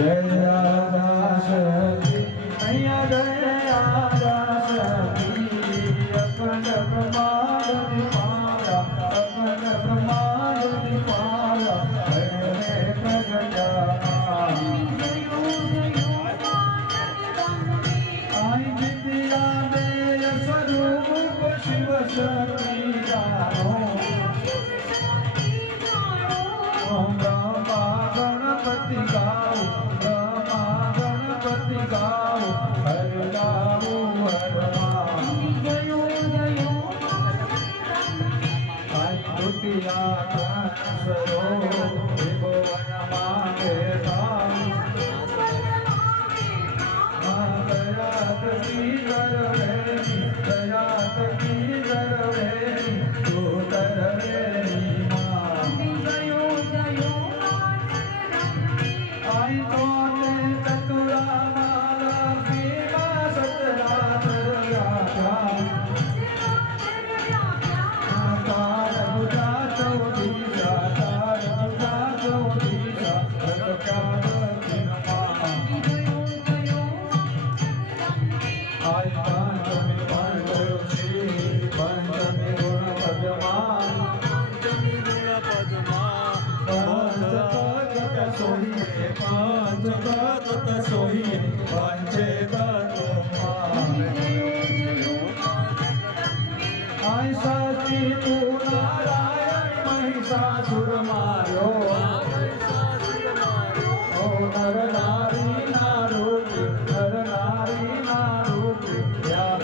Bye. Thank you. સાસુર માર્યો નર નારી ના રૂપી નર નારી ના રૂપી ત્યાં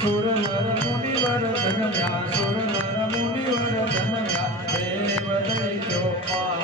સુરનર મુનિવર ધનયા સુરનર મુનિવર ધનયા દેવ દૈત્યો મા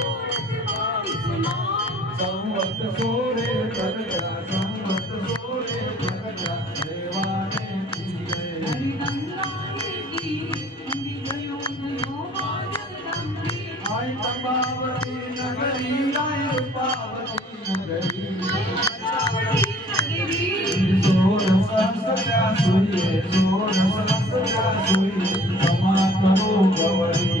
Yeah, so that's what So, that's what I'm saying. So, that's what I'm. So, that's what So, that's what I'm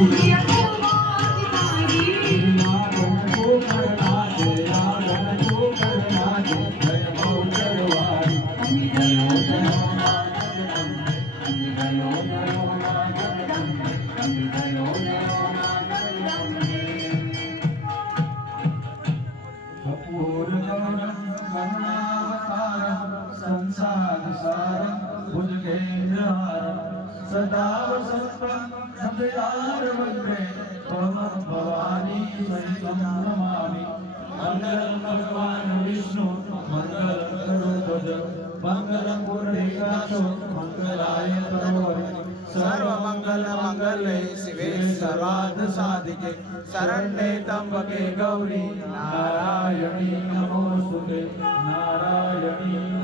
Yeah. सदा वसन्तं हृदयारवन्द्रे भवानी सहितं नमामि मङ्गलं भगवान् विष्णु मङ्गलं गरुडध्वज मङ्गलं पुरनिकाशो मङ्गलाय सर्वमंगल मंगले शिवे सर्वार्थ साधिके शरण्ये त्र्यंबके गौरी नारायणी नमोस्तुते नारायणी